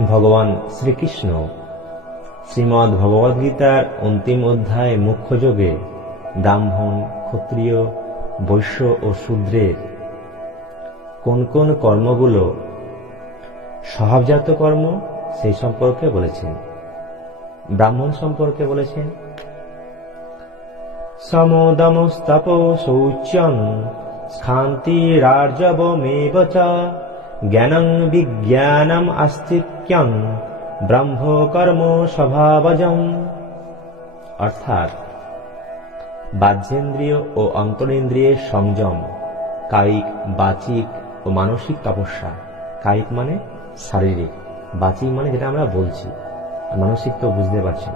ভগবান শ্রীকৃষ্ণ। শ্রীমদ্ ভগবদ্গীতার অন্তিম অধ্যায় মুখ্য যোগে ব্রাহ্মণ, ক্ষত্রিয়, বৈশ্য ও শূদ্রের কোন কোন কর্মগুলো স্বভাবজাত কর্ম, সেই সম্পর্কে বলেছেন। ব্রাহ্মণ সম্পর্কে বলেছেন সমদমস্তপ শৌচ্যং শান্তিরার্জবমেব চ জ্ঞানং বিজ্ঞানম আস্তিক্যং ব্রহ্মকর্ম স্বভাবজম অর্থাৎ, বাহ্যেন্দ্রিয় ও অন্তরেন্দ্রিয়ের সংযম, কায়িক, বাচিক ও মানসিক তপস্যা। কায়িক মানে শারীরিক, বাচিক মানে যেটা আমরা বলছি, মানসিক তো বুঝতে পারছি।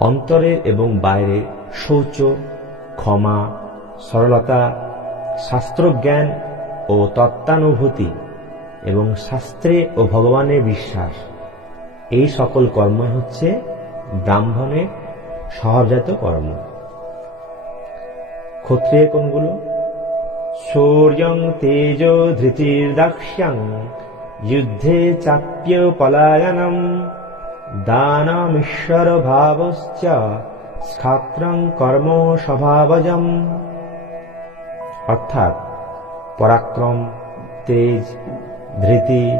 অন্তরের এবং বাইরের শৌচ, ক্ষমা, সরলতা, শাস্ত্রজ্ঞান ও তত্ত্বানুভূতি এবং শাস্ত্রে ও ভগবানের বিশ্বাস। এই সকল কর্মই হচ্ছে ব্রাহ্মণের স্বভাবজাত কর্ম। ক্ষত্রিয় কোনগুলো? শৌর্যং তেজ ধৃতির্দাক্ষ্যং যুদ্ধে চাপ্য পলায়নম দানমিশ্বর ভাবশ্চ স্থাত্রং কর্ম স্বভাবজম। অর্থাৎ পরাক্রম, তেজ, ধৃতি,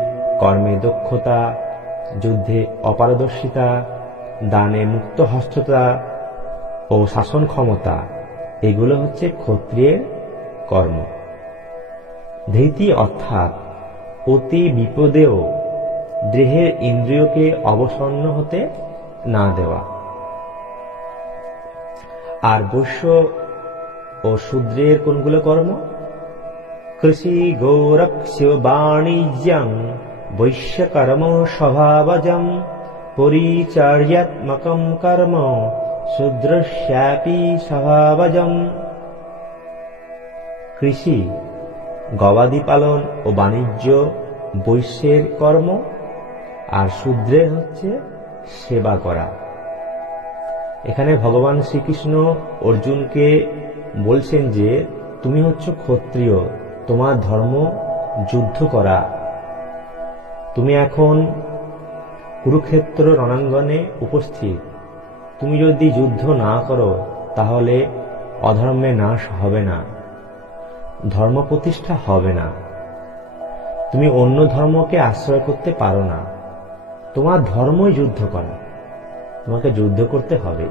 কর্মে দক্ষতা, যুদ্ধে অপারদর্শিতা, দানে মুক্ত হস্ততা ও শাসন ক্ষমতা এগুলো হচ্ছে ক্ষত্রিয়ের কর্ম। ধৃতি অর্থাৎ অতি বিপদেও দেহের ইন্দ্রিয়কে অবসন্ন হতে না দেওয়া। আর বৈশ্য ও শূদ্রের কোনগুলো কর্ম? কৃষি বাণিজ্যং বৈশ্যকর্ম স্বভাবজম পরিচর্যাত্মকম কর্ম শূদ্রশ্যাপি স্বভাবজম কৃষি গবাদি পালন ও বাণিজ্য, বৈশ্যের কর্ম, আর শূদ্রের হচ্ছে সেবা করা। এখানে ভগবান শ্রীকৃষ্ণ অর্জুনকে বলছেন যে, তুমি হচ্ছ ক্ষত্রিয় তোমার ধর্ম যুদ্ধ করা। তুমি এখন কুরুক্ষেত্র রণাঙ্গনে উপস্থিত। তুমি যদি যুদ্ধ না করো, তাহলে অধর্মে নাশ হবে না। ধর্ম প্রতিষ্ঠা হবে না। তুমি অন্য ধর্মকে আশ্রয় করতে পারো না। তোমার ধর্মই যুদ্ধ করা। তোমাকে যুদ্ধ করতে হবে।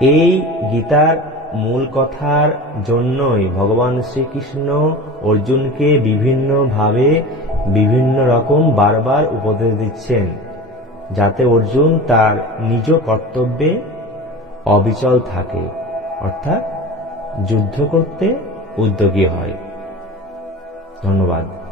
এই গীতার মূল কথার জন্যই ভগবান শ্রীকৃষ্ণ অর্জুনকে বিভিন্নভাবে বিভিন্ন রকম বারবার উপদেশ দিচ্ছেন, যাতে অর্জুন তার নিজ কর্তব্যে অবিচল থাকে, অর্থাৎ যুদ্ধ করতে উদ্যোগী হয়। ধন্যবাদ।